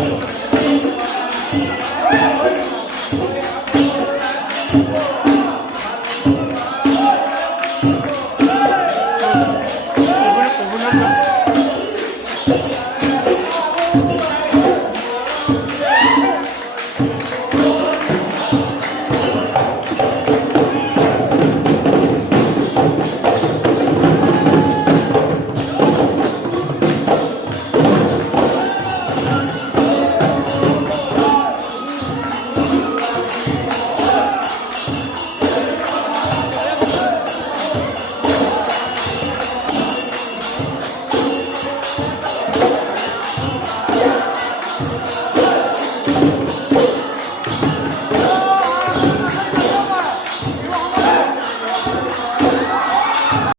Thank you.